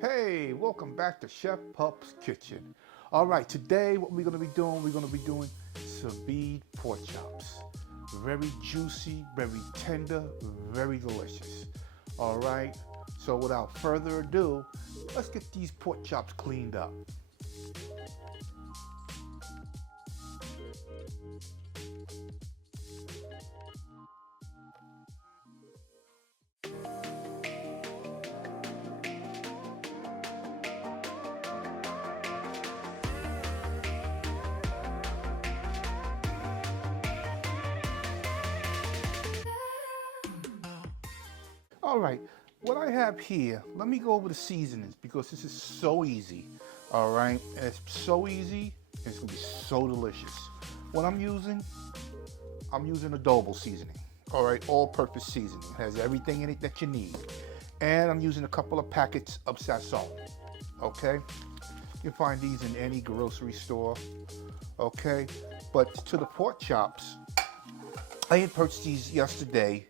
Hey, welcome back to Chef Pup's Kitchen. All right, today what we're going to be doing sous vide pork chops. Very juicy, very tender, very delicious. All right, so without further ado, let's get these pork chops cleaned up. All right, what I have here, let me go over the seasonings because this is so easy. All right, and it's so easy, and it's gonna be so delicious. What I'm using Adobo seasoning. All right, all-purpose seasoning. It has everything in it that you need. And I'm using a couple of packets of Saszon. Okay, you can find these in any grocery store. Okay, but to the pork chops, I had purchased these yesterday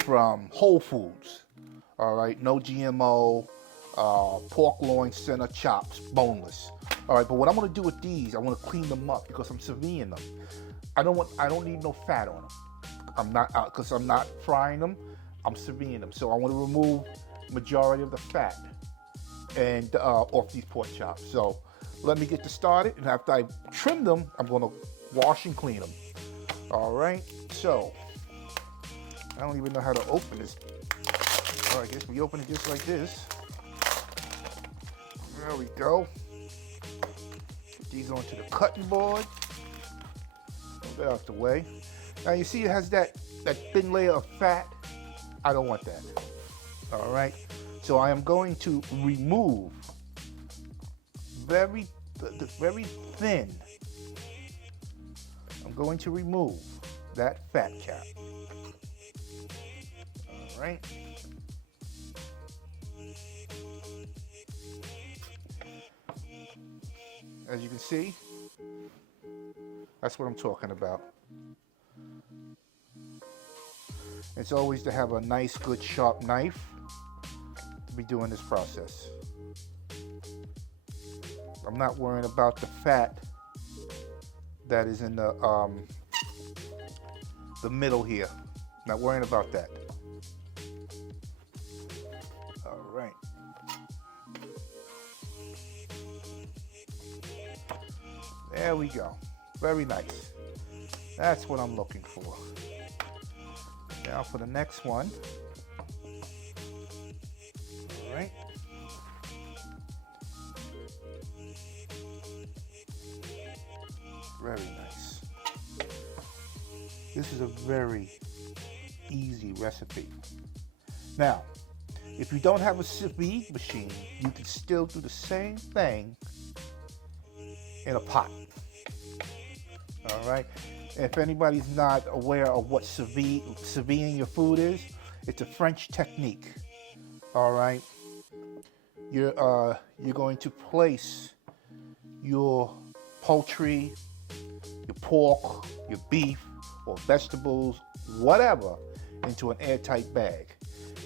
from Whole Foods. All right, no GMO, pork loin center chops, boneless. All right, but what I'm gonna do with these, I want to clean them up because I'm sous videing them. I don't need no fat on them. Because I'm not frying them. I'm sous videing them, so I want to remove majority of the fat and off these pork chops. So let me get this started, and after I trim them, I'm gonna wash and clean them. All right, so. I don't even know how to open this. Oh, I guess we open it just like this. There we go. Put these onto the cutting board. Move that out the way. Now you see it has that thin layer of fat. I don't want that. All right. So I am going to remove very thin. I'm going to remove that fat cap. Right? As you can see, that's what I'm talking about. It's always to have a nice, good, sharp knife to be doing this process. I'm not worrying about the fat that is in the middle here. Not worrying about that. Right. There we go. Very nice. That's what I'm looking for. Now for the next one. All right. Very nice. This is a very easy recipe. Now, if you don't have a sous vide machine, you can still do the same thing in a pot. All right. If anybody's not aware of what sous videing your food is, it's a French technique. All right. You're going to place your poultry, your pork, your beef, or vegetables, whatever, into an airtight bag.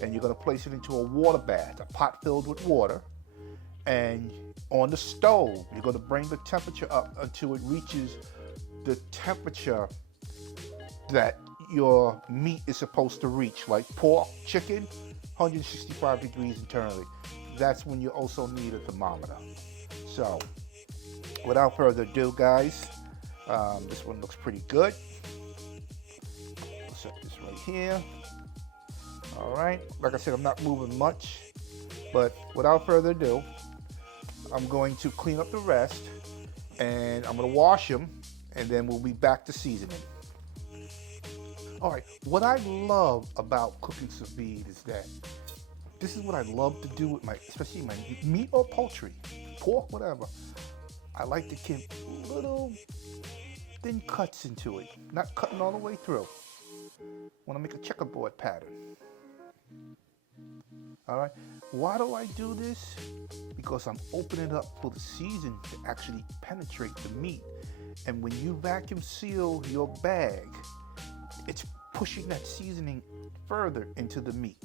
And you're going to place it into a water bath, a pot filled with water. And on the stove, you're going to bring the temperature up until it reaches the temperature that your meat is supposed to reach. Like pork, chicken, 165 degrees internally. That's when you also need a thermometer. So, without further ado, guys, this one looks pretty good. I'll set this right here. All right, like I said, I'm not moving much, but without further ado, I'm going to clean up the rest, and I'm going to wash them, and then we'll be back to seasoning. All right, what I love about cooking sous vide is that this is what I love to do with especially my meat or poultry, pork, whatever. I like to get little thin cuts into it, not cutting all the way through. Want to make a checkerboard pattern. All right, why do I do this? Because I'm opening it up for the season to actually penetrate the meat. And when you vacuum seal your bag, it's pushing that seasoning further into the meat.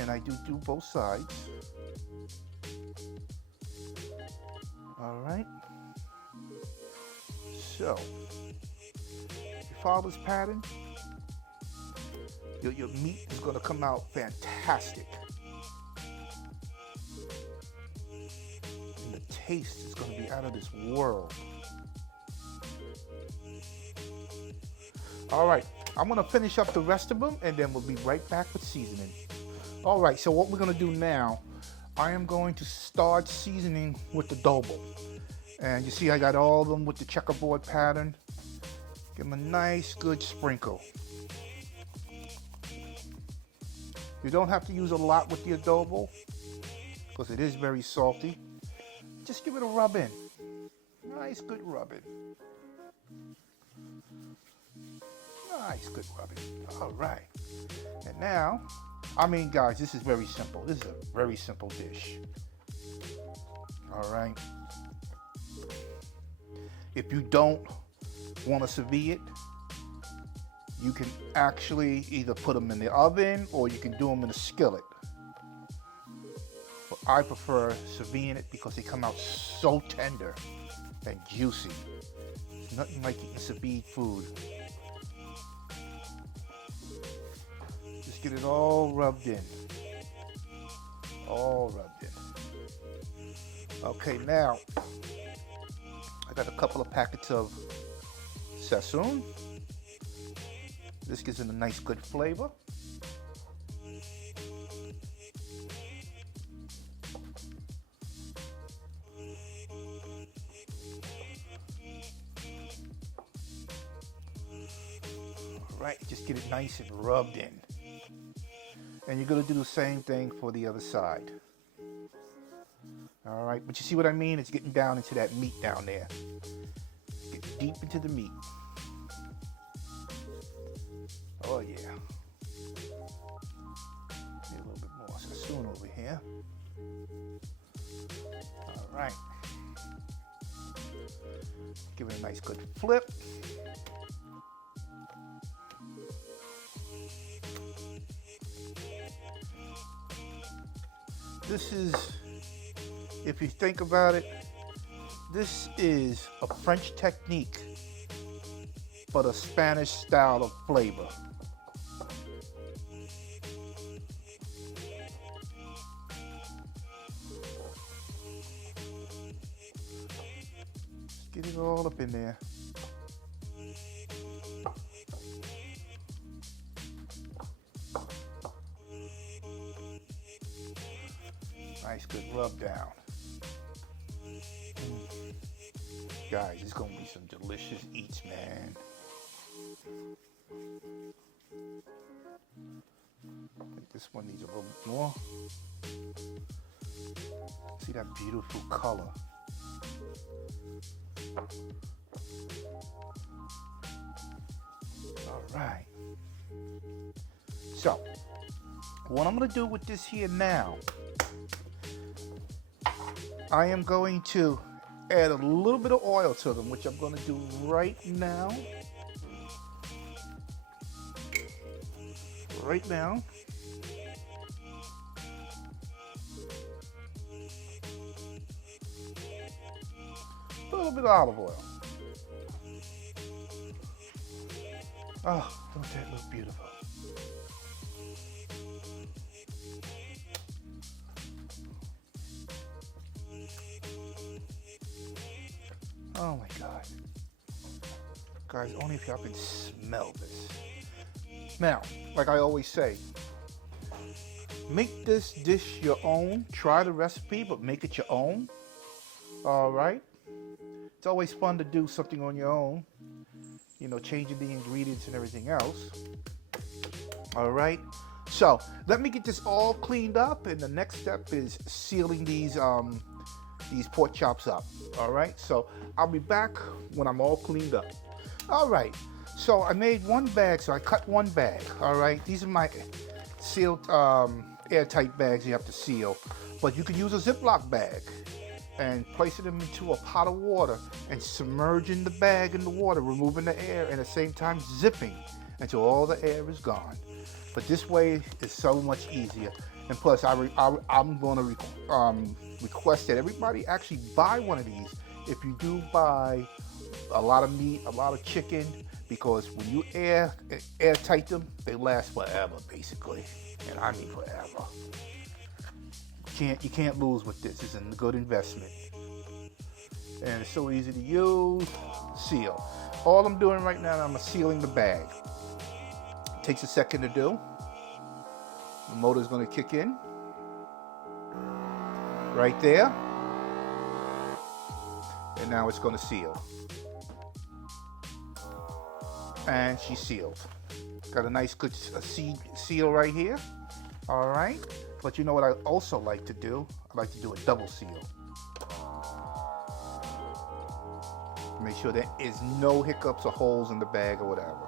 And I do both sides. All right. So, you follow this pattern, your meat is going to come out fantastic. And the taste is going to be out of this world. All right, I'm going to finish up the rest of them, and then we'll be right back with seasoning. All right, so what we're going to do now, I am going to start seasoning with adobo. And you see I got all of them with the checkerboard pattern. Give them a nice good sprinkle. You don't have to use a lot with the adobo because it is very salty. Just give it a rub in. Nice good rub in. Nice good rub in. All right. And now, I mean guys, this is very simple. This is a very simple dish. All right. If you don't want to sous vide it, you can actually either put them in the oven or you can do them in a skillet. But I prefer sous vide it because they come out so tender and juicy. There's nothing like eating sous vide food. Just get it all rubbed in. All rubbed in. Okay, now I got a couple of packets of Saszon. This gives it a nice good flavor. All right, just get it nice and rubbed in. And you're gonna do the same thing for the other side. All right, but you see what I mean? It's getting down into that meat down there. Get deep into the meat. Oh yeah. Need a little bit more Saszon over here. All right. Give it a nice good flip. This is, if you think about it, this is a French technique, but a Spanish style of flavor. Just get it all up in there. Nice good rub down. Guys, it's gonna be some delicious eats, man. I think this one needs a little bit more. See that beautiful color. All right. So, what I'm gonna do with this here now, I am going to add a little bit of oil to them, which I'm going to do right now. Right now. A little bit of olive oil. Oh, don't that look beautiful? Oh my God. Guys, only if y'all can smell this. Now, like I always say, make this dish your own. Try the recipe, but make it your own. All right? It's always fun to do something on your own. You know, changing the ingredients and everything else. All right? So, let me get this all cleaned up, and the next step is sealing these pork chops up. All right, so I'll be back when I'm all cleaned up. All right, so I made one bag, so I cut one bag. All right, these are my sealed airtight bags you have to seal, but you can use a Ziploc bag and place them into a pot of water and submerging the bag in the water, removing the air, and at the same time zipping until all the air is gone. But this way is so much easier. And plus, I'm going to request that everybody actually buy one of these. If you do buy a lot of meat, a lot of chicken, because when you airtight them, they last forever, basically, and I mean forever. You can't lose with this. It's a good investment, and it's so easy to use. Seal. All I'm doing right now, I'm sealing the bag. It takes a second to do. The motor's going to kick in right there, and now it's going to seal. And she's sealed. Got a nice good seal right here. All right. But you know what I also like to do? I like to do a double seal. Make sure there is no hiccups or holes in the bag or whatever.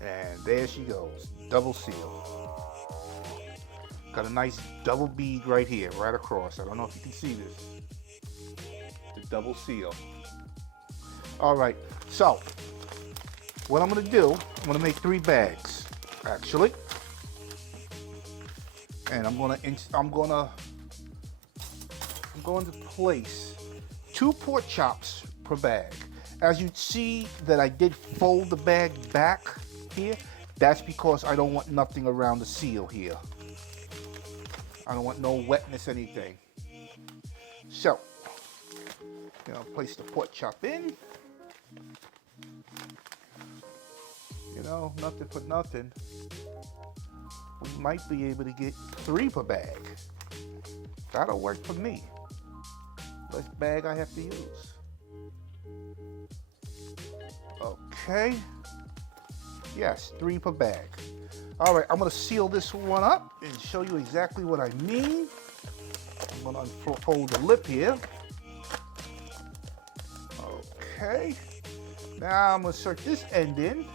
And there she goes, double seal. Got a nice double bead right here, right across. I don't know if you can see this. The double seal. All right, so what I'm gonna do, I'm gonna make 3 bags, actually. And I'm going to place 2 pork chops per bag. As you see that I did fold the bag back here, that's because I don't want nothing around the seal here. I don't want no wetness, anything. So, place the pork chop in. You know, nothing for nothing. We might be able to get 3 per bag. That'll work for me. Less bag I have to use. Okay. Yes, 3 per bag. All right, I'm gonna seal this one up and show you exactly what I mean. I'm gonna unfold the lip here. Okay. Now I'm gonna insert this end in.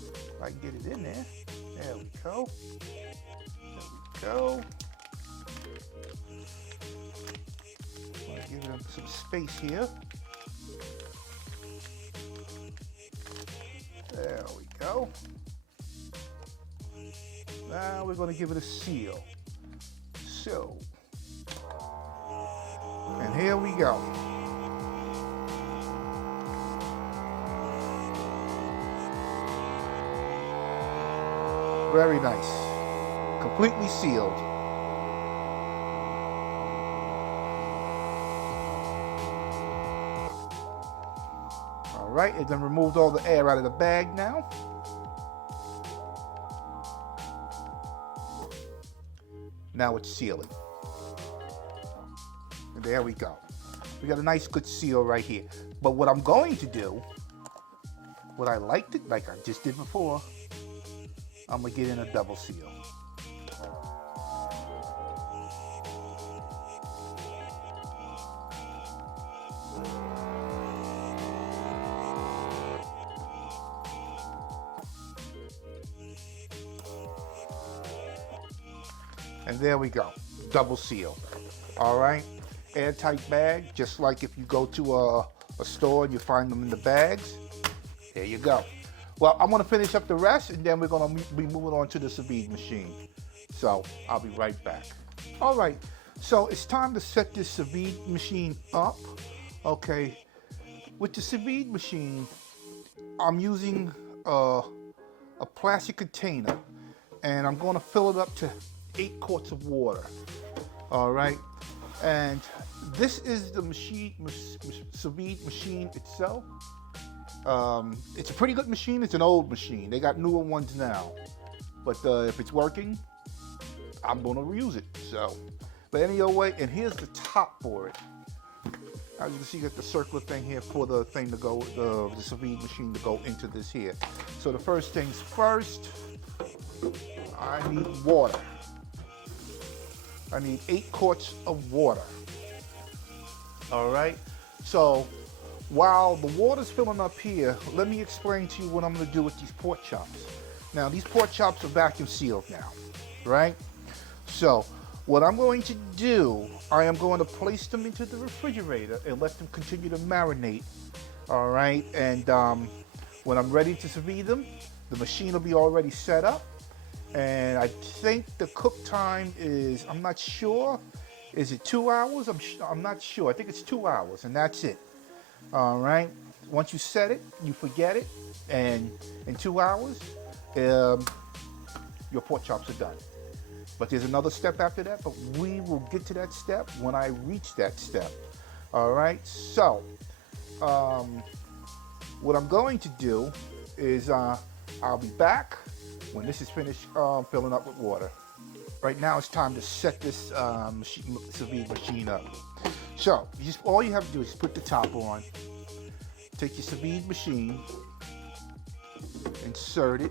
If I can get it in there. There we go. There we go. I'm gonna give it some space here. There we go. Now we're going to give it a seal. So, and here we go. Very nice. Completely sealed. All right, it then removed all the air out of the bag now. Now it's sealing. And there we go. We got a nice good seal right here. But what I'm going to do, what I like I just did before, I'm gonna get in a double seal. And there we go, double seal. All right, airtight bag, just like if you go to a store and you find them in the bags. There you go. Well, I'm gonna finish up the rest and then we're gonna be moving on to the Sous Vide machine. So I'll be right back. All right, so it's time to set this Sous Vide machine up. Okay, with the Sous Vide machine, I'm using a plastic container and I'm gonna fill it up to 8 quarts of water. All right, and this is the machine, Sous Vide machine itself. It's a pretty good machine. It's an old machine. They got newer ones now, but if it's working, I'm gonna reuse it. So, but anyway, and here's the top for it. As you can see, you got the circular thing here for the thing to go, the Sous Vide machine to go into this here. So the first things first, I need water. I need 8 quarts of water. All right, so while the water's filling up here, let me explain to you what I'm gonna do with these pork chops. Now, these pork chops are vacuum sealed now, right? So what I'm going to do, I am going to place them into the refrigerator and let them continue to marinate, all right? And When I'm ready to sous vide them, the machine will be already set up. And I think the cook time is, I'm not sure. Is it 2 hours? I'm not sure. I think it's 2 hours, and that's it. All right. Once you set it, you forget it, and in 2 hours, your pork chops are done. But there's another step after that, but we will get to that step when I reach that step. All right. So, what I'm going to do is I'll be back when this is finished filling up with water. Right now it's time to set this sous vide machine up. So all you have to do is put the top on, take your sous vide machine, insert it.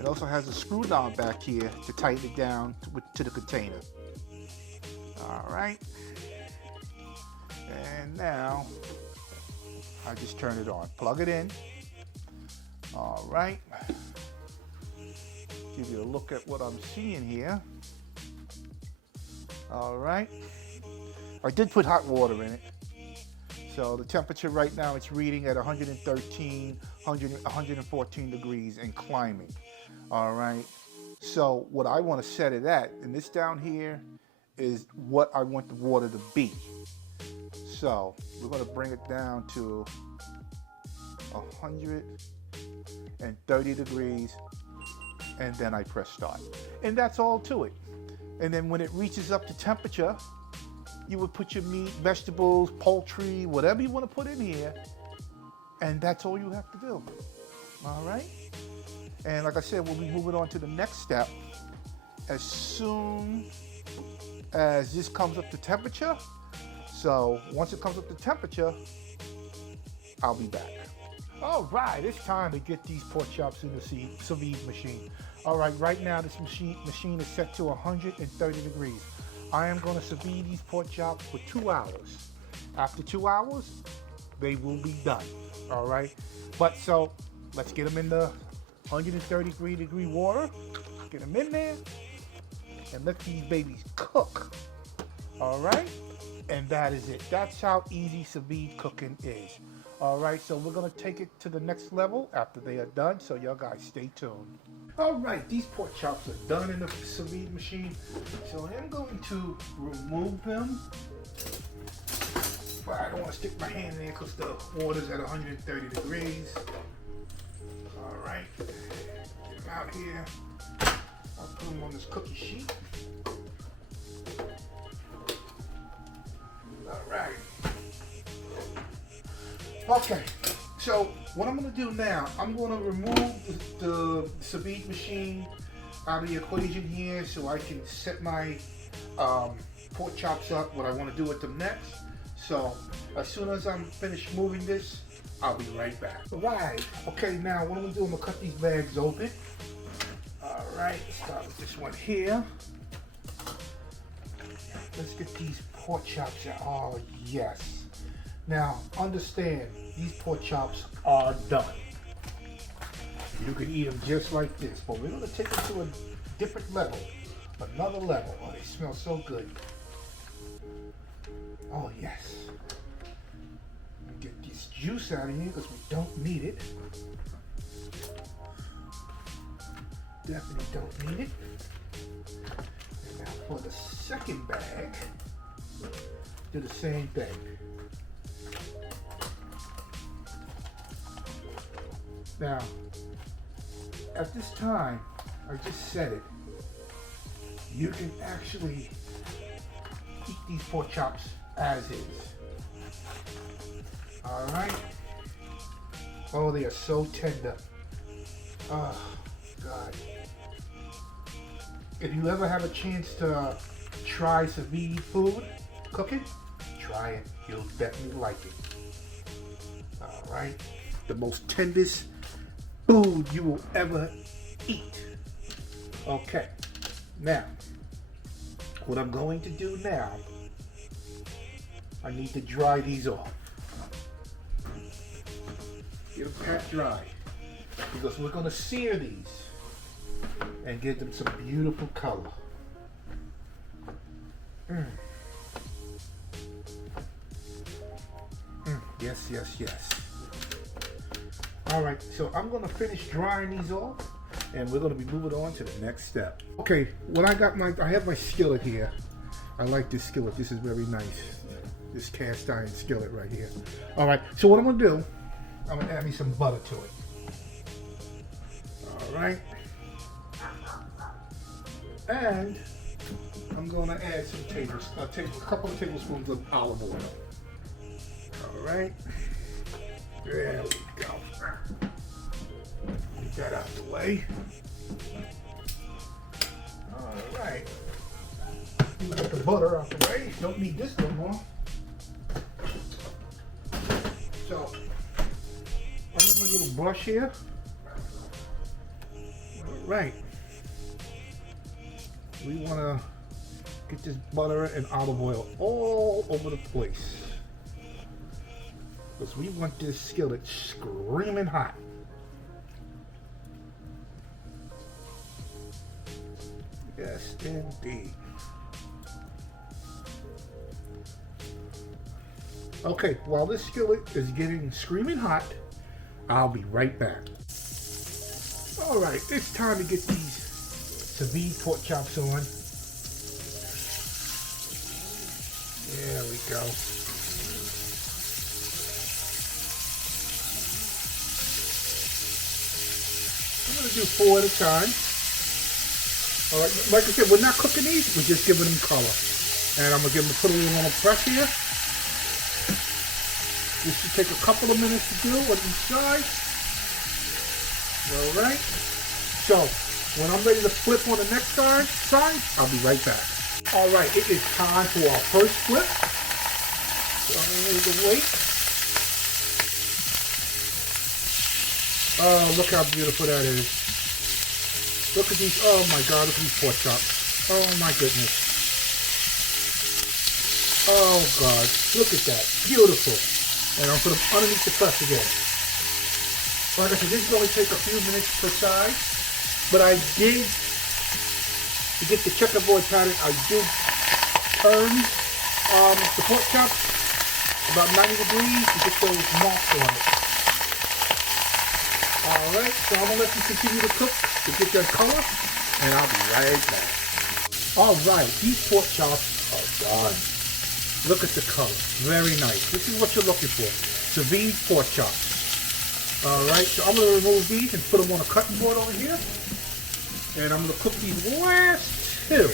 It also has a screw knob back here to tighten it down to the container. All right. And now I just turn it on. Plug it in. All right. Give you a look at what I'm seeing here. All right. I did put hot water in it. So the temperature right now, it's reading at 114 degrees and climbing. All right. So what I want to set it at, and this down here is what I want the water to be. So we're going to bring it down to 130 degrees, and then I press start. And that's all to it. And then when it reaches up to temperature, you would put your meat, vegetables, poultry, whatever you want to put in here, and that's all you have to do. All right? And like I said, we'll be moving on to the next step as soon as this comes up to temperature. So once it comes up to temperature, I'll be back. All right, it's time to get these pork chops in the sous vide machine. All right, right now this machine is set to 130 degrees. I am going to sous vide these pork chops for 2 hours. After 2 hours, they will be done. All right, but so let's get them in the 133 degree water. Get them in there and let these babies cook. All right, and that is it. That's how easy sous vide cooking is. All right, so we're gonna take it to the next level after they are done, so y'all guys stay tuned. All right, these pork chops are done in the sous vide machine, so I'm going to remove them. But I don't want to stick my hand in there because the water's at 130 degrees. All right, get them out here. I'll put them on this cookie sheet. All right. Okay, so what I'm going to do now, I'm going to remove the sous vide machine out of the equation here so I can set my pork chops up, what I want to do with them next. So as soon as I'm finished moving this, I'll be right back. All right, okay, now what I'm going to do, I'm going to cut these bags open. All right, let's start with this one here. Let's get these pork chops out. Oh, yes. Now, understand, these pork chops are done. You can eat them just like this, but we're going to take it to a different level, another level. Oh, they smell so good. Oh, yes. Get this juice out of here because we don't need it. Definitely don't need it. And now for the second bag, do the same thing. Now, at this time, I just said it, you can actually eat these pork chops as is. All right? Oh, they are so tender. Oh, God. If you ever have a chance to try sous vide food, cooking, try it. You'll definitely like it. All right? The most tenderest food you will ever eat. Okay, now, what I'm going to do now, I need to dry these off. Get them pat dry, because we're going to sear these and give them some beautiful color. Yes, yes, yes. All right, so I'm gonna finish drying these off, and we're gonna be moving on to the next step. Okay, when I have my skillet here. I like this skillet. This is very nice. This cast iron skillet right here. All right, so what I'm gonna do, I'm gonna add me some butter to it. All right, and I'm gonna add some a couple of tablespoons of olive oil. All right, there we go. Get that out of the way. All right, get the butter out the way. Don't need this no more. So, I have my little brush here. All right. We want to get this butter and olive oil all over the place. Because we want this skillet screaming hot. Yes, indeed. Okay, while this skillet is getting screaming hot, I'll be right back. All right, it's time to get these Sous Vide pork chops on. There we go. I'm gonna do 4 at a time. All right, like I said, we're not cooking these, we're just giving them color. And I'm gonna put a little on the press here. This should take a couple of minutes to do on each side. All right. So when I'm ready to flip on the next side, I'll be right back. All right, it is time for our first flip. So I'm going to wait. Oh, look how beautiful that is. Look at these. Oh my God, look at these pork chops. Oh my goodness. Oh God, look at that. Beautiful. And I'll put them underneath the press again. Like I said, this will only take a few minutes per side. But I did, to get the checkerboard pattern, I did turn the pork chops about 90 degrees to get those marks on it. Alright, so I'm going to let you continue to cook to get that color. And I'll be right back. Alright, these pork chops are done. Look at the color. Very nice. This is what you're looking for. Sous Vide pork chops. Alright, so I'm going to remove these and put them on a cutting board over here. And I'm going to cook these last 2.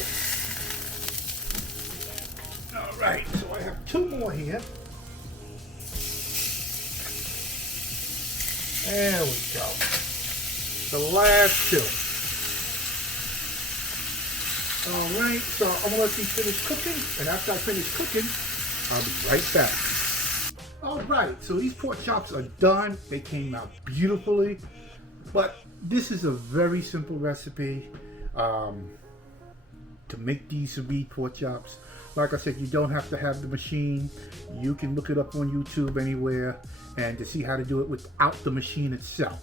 Alright, so I have 2 more here. There we go. The last 2. Alright, so I'm going to let these finish cooking, and after I finish cooking, I'll be right back. Alright, so these pork chops are done. They came out beautifully, but this is a very simple recipe to make these Sous Vide pork chops. Like I said, you don't have to have the machine. You can look it up on YouTube anywhere and to see how to do it without the machine itself.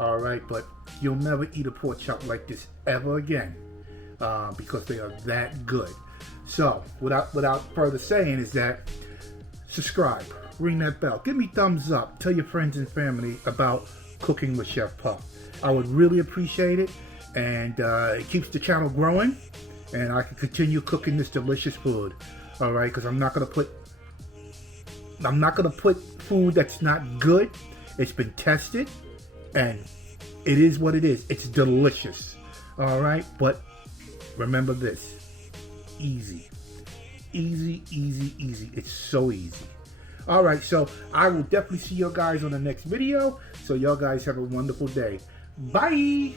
Alright, but you'll never eat a pork chop like this ever again. Because they are that good. So, without further saying, is that subscribe, ring that bell, give me thumbs up, tell your friends and family about Cooking with Chef Puff. I would really appreciate it, and it keeps the channel growing, and I can continue cooking this delicious food. All right, because I'm not gonna put food that's not good. It's been tested, and it is what it is. It's delicious. All right, but remember this, easy. Easy, easy, easy. It's so easy. All right, so I will definitely see you guys on the next video. So y'all guys have a wonderful day. Bye.